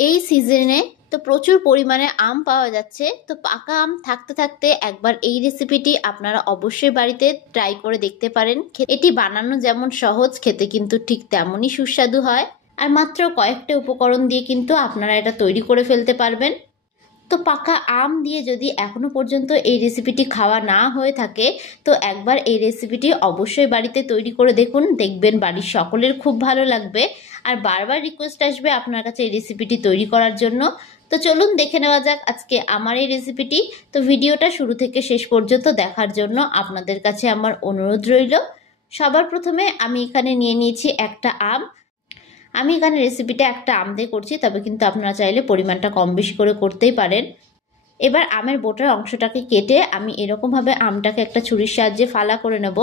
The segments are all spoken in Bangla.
এই সিজনে তো প্রচুর পরিমাণে আম পাওয়া যাচ্ছে। তো পাকা আম থাকতে থাকতে একবার এই রেসিপিটি আপনারা অবশ্যই বাড়িতে ট্রাই করে দেখতে পারেন। এটি বানানো যেমন সহজ, খেতে কিন্তু ঠিক তেমনই সুস্বাদু হয়। আর মাত্র কয়েকটা উপকরণ দিয়ে কিন্তু আপনারা এটা তৈরি করে ফেলতে পারবেন। তো পাকা আম দিয়ে যদি এখনো পর্যন্ত এই রেসিপিটি খাওয়া না হয়ে থাকে, তো একবার এই রেসিপিটি অবশ্যই বাড়িতে তৈরি করে দেখুন, দেখবেন বাড়ির সকলের খুব ভালো লাগবে আর বারবার রিকোয়েস্ট আসবে আপনার কাছে এই রেসিপিটি তৈরি করার জন্য। তো চলুন দেখে নেওয়া যাক আজকে আমার এই রেসিপিটি। তো ভিডিওটা শুরু থেকে শেষ পর্যন্ত দেখার জন্য আপনাদের কাছে আমার অনুরোধ রইল। সবার প্রথমে আমি এখানে নিয়ে নিয়েছি একটা আম। আমি এখানে রেসিপিটা একটা আম দিয়ে করছি, তবে কিন্তু আপনারা চাইলে পরিমাণটা কম বেশি করে করতেই পারেন। এবার আমের বোটার অংশটাকে কেটে আমি এরকমভাবে আমটাকে একটা ছুরির সাহায্যে ফালা করে নেব।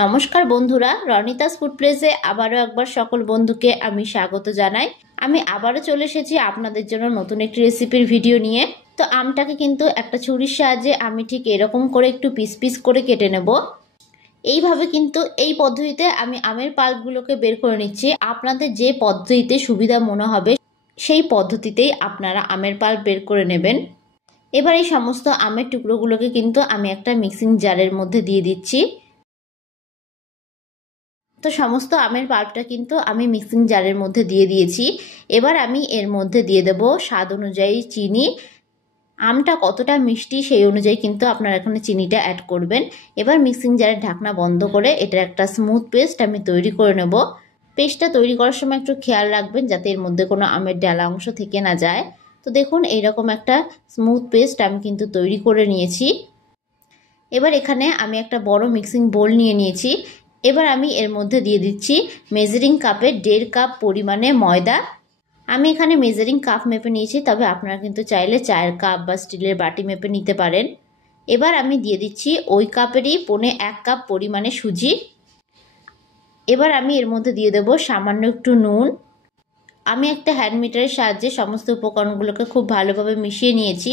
নমস্কার বন্ধুরা, রনিতাস ফুড প্লেসে আবারও একবার সকল বন্ধুকে আমি স্বাগত জানাই। আমি আবারও চলে এসেছি আপনাদের জন্য নতুন একটি রেসিপির ভিডিও নিয়ে। তো আমটাকে কিন্তু একটা ছুরির সাহায্যে আমি ঠিক এরকম করে একটু পিস পিস করে কেটে নেব। এইভাবে কিন্তু এই পদ্ধতিতে আমি আমের পাল্পগুলোকে বের করে নিচ্ছি। আপনাদের যে পদ্ধতিতে সুবিধা মনে হবে সেই পদ্ধতিতেই আপনারা আমের পাল্প বের করে নেবেন। এবার এই সমস্ত আমের টুকরোগুলোকে কিন্তু আমি একটা মিক্সিং জারের মধ্যে দিয়ে দিচ্ছি। তো সমস্ত আমের পাল্পটা কিন্তু আমি মিক্সিং জারের মধ্যে দিয়ে দিয়েছি। এবার আমি এর মধ্যে দিয়ে দেব স্বাদ অনুযায়ী চিনি। আমটা কতটা মিষ্টি সেই অনুযায়ী কিন্তু আপনারা এখানে চিনিটা অ্যাড করবেন। এবার মিক্সিং জারের ঢাকনা বন্ধ করে এটার একটা স্মুথ পেস্ট আমি তৈরি করে নেব। পেস্টটা তৈরি করার সময় একটু খেয়াল রাখবেন যাতে এর মধ্যে কোনো আমের ডালা অংশ থেকে না যায়। তো দেখুন এইরকম একটা স্মুথ পেস্ট আমি কিন্তু তৈরি করে নিয়েছি। এবার এখানে আমি একটা বড় মিক্সিং বোল নিয়ে নিয়েছি। এবার আমি এর মধ্যে দিয়ে দিচ্ছি মেজারিং কাপের 1.5 কাপ পরিমাণে ময়দা। আমি এখানে মেজারিং কাপ মেপে নিয়েছি, তবে আপনারা কিন্তু চাইলে চায়ের কাপ বা স্টিলের বাটি মেপে নিতে পারেন। এবার আমি দিয়ে দিচ্ছি ওই কাপেরই 1.25 কাপ পরিমাণে সুজি। এবার আমি এর মধ্যে দিয়ে দেব সামান্য একটু নুন। আমি একটা হ্যান্ড মিটারের সাহায্যে সমস্ত উপকরণগুলোকে খুব ভালোভাবে মিশিয়ে নিয়েছি।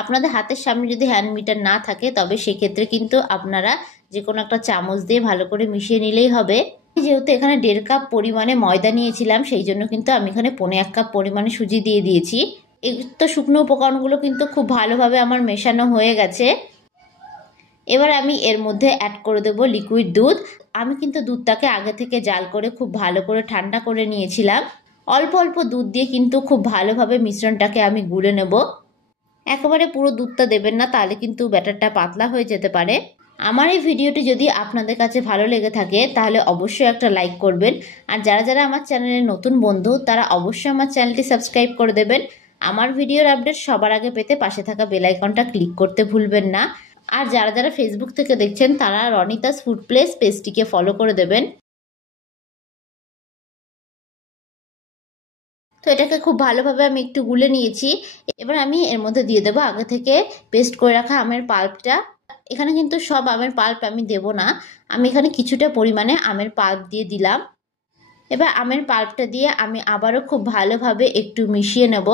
আপনাদের হাতের সামনে যদি হ্যান্ড মিটার না থাকে তবে সেক্ষেত্রে কিন্তু আপনারা যে কোনো একটা চামচ দিয়ে ভালো করে মিশিয়ে নিলেই হবে। যেহেতু এখানে 1.5 কাপ পরিমাণে ময়দা নিয়েছিলাম, সেই জন্য কিন্তু আমি এখানে 1.25 কাপ পরিমাণে সুজি দিয়ে দিয়েছি। এই তো শুকনো উপকরণগুলো কিন্তু খুব ভালোভাবে আমার মেশানো হয়ে গেছে। এবার আমি এর মধ্যে অ্যাড করে দেব লিকুইড দুধ। আমি কিন্তু দুধটাকে আগে থেকে জাল করে খুব ভালো করে ঠান্ডা করে নিয়েছিলাম। অল্প অল্প দুধ দিয়ে কিন্তু খুব ভালোভাবে মিশ্রণটাকে আমি গুলে নেব। একেবারে পুরো দুধটা দেবেন না, তাহলে কিন্তু ব্যাটারটা পাতলা হয়ে যেতে পারে। আমার এই ভিডিওটি যদি আপনাদের কাছে ভালো লেগে থাকে তাহলে অবশ্যই একটা লাইক করবেন। আর যারা যারা আমার চ্যানেলের নতুন বন্ধু তারা অবশ্যই আমার চ্যানেলটি সাবস্ক্রাইব করে দেবেন। আমার ভিডিওর আপডেট সবার আগে পেতে পাশে থাকা বেল আইকনটা ক্লিক করতে ভুলবেন না। আর যারা যারা ফেসবুক থেকে দেখছেন তারা রনিতাস ফুড প্লেস পেজটিকে ফলো করে দেবেন। তো এটাকে খুব ভালোভাবে আমি একটু গুলে নিয়েছি। এবার আমি এর মধ্যে দিয়ে দেবো আগে থেকে পেস্ট করে রাখা আমের পাল্পটা। এখানে কিন্তু সব আমের পাল্প আমি দেব না, আমি এখানে কিছুটা পরিমাণে আমের পাল্প দিয়ে দিলাম। এবার আমের পাল্পটা দিয়ে আমি আবারও খুব ভালোভাবে একটু মিশিয়ে নেব।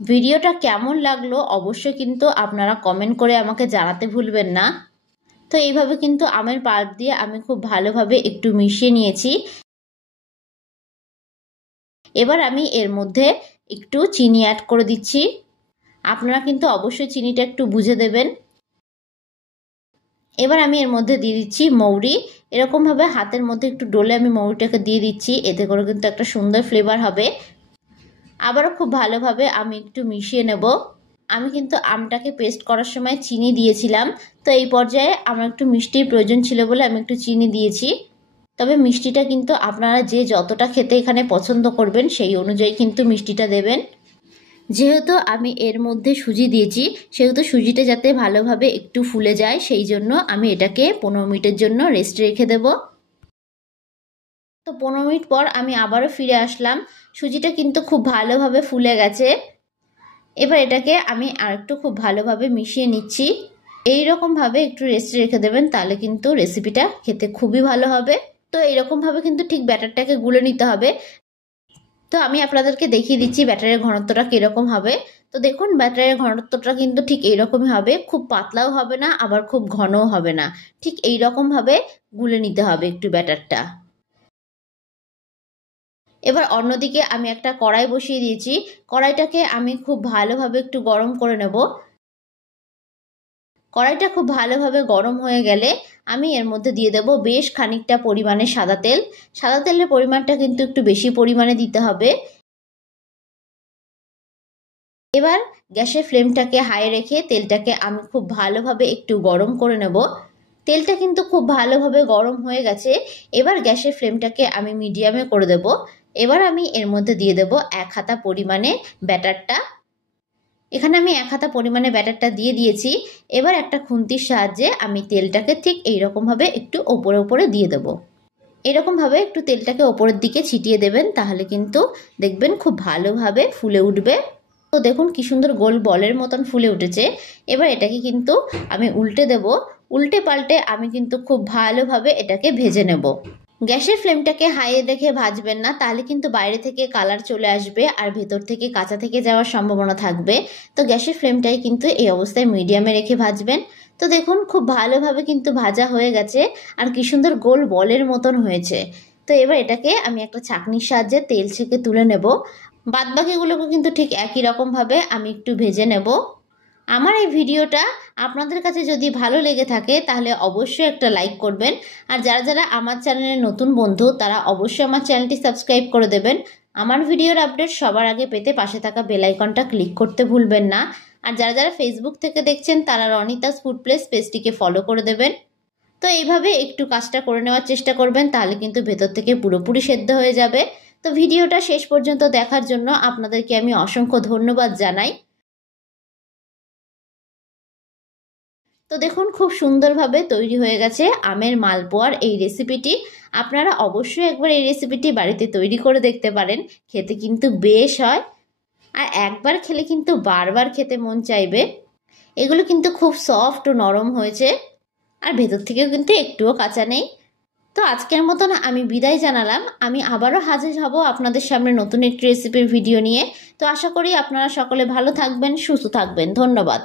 ভিডিওটা কেমন লাগলো অবশ্যই কিন্তু আপনারা কমেন্ট করে আমাকে জানাতে ভুলবেন না। তো এইভাবে কিন্তু আমের পাল্প দিয়ে আমি খুব ভালোভাবে একটু মিশিয়ে নিয়েছি। এবার আমি এর মধ্যে একটু চিনি অ্যাড করে দিচ্ছি। আপনারা কিন্তু অবশ্যই চিনিটা একটু বুঝে দেবেন। এবার আমি এর মধ্যে দিয়ে দিচ্ছি মৌরি। এরকমভাবে হাতের মধ্যে একটু ডলে আমি মৌরিটাকে দিয়ে দিচ্ছি, এতে করে কিন্তু একটা সুন্দর ফ্লেভার হবে। আবারও খুব ভালোভাবে আমি একটু মিশিয়ে নেব। আমি কিন্তু আমটাকে পেস্ট করার সময় চিনি দিয়েছিলাম, তো এই পর্যায়ে আমার একটু মিষ্টির প্রয়োজন ছিল বলে আমি একটু চিনি দিয়েছি। তবে মিষ্টিটা কিন্তু আপনারা যে যতটা খেতে এখানে পছন্দ করবেন সেই অনুযায়ী কিন্তু মিষ্টিটা দেবেন। যেহেতু আমি এর মধ্যে সুজি দিয়েছি সেহেতু সুজিটা যাতে ভালোভাবে একটু ফুলে যায় সেই জন্য আমি এটাকে 15 মিনিটের জন্য রেস্টে রেখে দেব। তো 15 মিনিট পর আমি আবারও ফিরে আসলাম। সুজিটা কিন্তু খুব ভালোভাবে ফুলে গেছে। এবার এটাকে আমি আরেকটু খুব ভালোভাবে মিশিয়ে নিচ্ছি। এইরকমভাবে একটু রেস্টে রেখে দেবেন, তাহলে কিন্তু রেসিপিটা খেতে খুবই ভালো হবে। তো এইরকমভাবে কিন্তু ঠিক ব্যাটারটাকে গুলে নিতে হবে। তো আমি আপনাদেরকে দেখিয়ে দিচ্ছি ব্যাটারের ঘনত্বটা কীরকম হবে। তো দেখুন ব্যাটারের ঘনত্বটা কিন্তু ঠিক এইরকমই হবে, খুব পাতলাও হবে না আবার খুব ঘনও হবে না, ঠিক এইরকমভাবে গুলে নিতে হবে একটু ব্যাটারটা। এবার অন্যদিকে আমি একটা কড়াই বসিয়ে দিয়েছি। কড়াইটাকে আমি খুব ভালোভাবে একটু গরম করে নেব। কড়াইটা খুব ভালোভাবে গরম হয়ে গেলে আমি এর মধ্যে দিয়ে দেব বেশ খানিকটা পরিমাণে সাদা তেল। সাদা তেলের পরিমাণটা কিন্তু একটু বেশি পরিমাণে দিতে হবে। এবার গ্যাসের ফ্লেমটাকে হাই রেখে তেলটাকে আমি খুব ভালোভাবে একটু গরম করে নেব। তেলটা কিন্তু খুব ভালোভাবে গরম হয়ে গেছে। এবার গ্যাসের ফ্লেমটাকে আমি মিডিয়ামে করে দেব। এবার আমি এর মধ্যে দিয়ে দেব 1 হাতা পরিমাণে ব্যাটারটা। এখানে আমি 1 হাতা পরিমাণে ব্যাটারটা দিয়ে দিয়েছি। এবার একটা খুন্তির সাহায্যে আমি তেলটাকে ঠিক এইরকমভাবে একটু ওপরে ওপরে দিয়ে দেব। এরকমভাবে একটু তেলটাকে ওপরের দিকে ছিটিয়ে দেবেন, তাহলে কিন্তু দেখবেন খুব ভালোভাবে ফুলে উঠবে। তো দেখুন কি সুন্দর গোল বলের মতন ফুলে উঠেছে। এবার এটাকে কিন্তু আমি উল্টে দেব। উল্টে পাল্টে আমি কিন্তু খুব ভালোভাবে এটাকে ভেজে নেব। গ্যাসের ফ্লেমটাকে হাইয়ে রেখে ভাজবেন না, তাহলে কিন্তু বাইরে থেকে কালার চলে আসবে আর ভেতর থেকে কাঁচা থেকে যাওয়ার সম্ভাবনা থাকবে। তো গ্যাসের ফ্লেমটাই কিন্তু এই অবস্থায় মিডিয়ামে রেখে ভাজবেন। তো দেখুন খুব ভালোভাবে কিন্তু ভাজা হয়ে গেছে আর কি সুন্দর গোল বলের মতন হয়েছে। তো এবার এটাকে আমি একটা ছাঁকনির সাহায্যে তেল ছেঁকে তুলে নেব। বাদবাকিগুলোকে কিন্তু ঠিক একই রকমভাবে আমি একটু ভেজে নেব। আমার এই ভিডিওটা আপনাদের কাছে যদি ভালো লেগে থাকে তাহলে অবশ্যই একটা লাইক করবেন। আর যারা যারা আমার চ্যানেলের নতুন বন্ধু তারা অবশ্যই আমার চ্যানেলটি সাবস্ক্রাইব করে দেবেন। আমার ভিডিওর আপডেট সবার আগে পেতে পাশে থাকা বেল আইকনটা ক্লিক করতে ভুলবেন না। আর যারা যারা ফেসবুক থেকে দেখছেন তারা রনিতাস ফুড প্লেস পেজটিকে ফলো করে দেবেন। তো এইভাবে একটু কাজটা করে নেওয়ার চেষ্টা করবেন, তাহলে কিন্তু ভেতর থেকে পুরোপুরি সেদ্ধ হয়ে যাবে। তো ভিডিওটা শেষ পর্যন্ত দেখার জন্য আপনাদেরকে আমি অসংখ্য ধন্যবাদ জানাই। তো দেখুন খুব সুন্দরভাবে তৈরি হয়ে গেছে আমের মালপোয়ার এই রেসিপিটি। আপনারা অবশ্যই একবার এই রেসিপিটি বাড়িতে তৈরি করে দেখতে পারেন। খেতে কিন্তু বেশ হয়, আর একবার খেলে কিন্তু বারবার খেতে মন চাইবে। এগুলো কিন্তু খুব সফট ও নরম হয়েছে, আর ভেতর থেকেও কিন্তু একটুও কাঁচা নেই। তো আজকের মতন আমি বিদায় জানালাম। আমি আবারও হাজির হব আপনাদের সামনে নতুন একটি রেসিপির ভিডিও নিয়ে। তো আশা করি আপনারা সকলে ভালো থাকবেন, সুস্থ থাকবেন। ধন্যবাদ।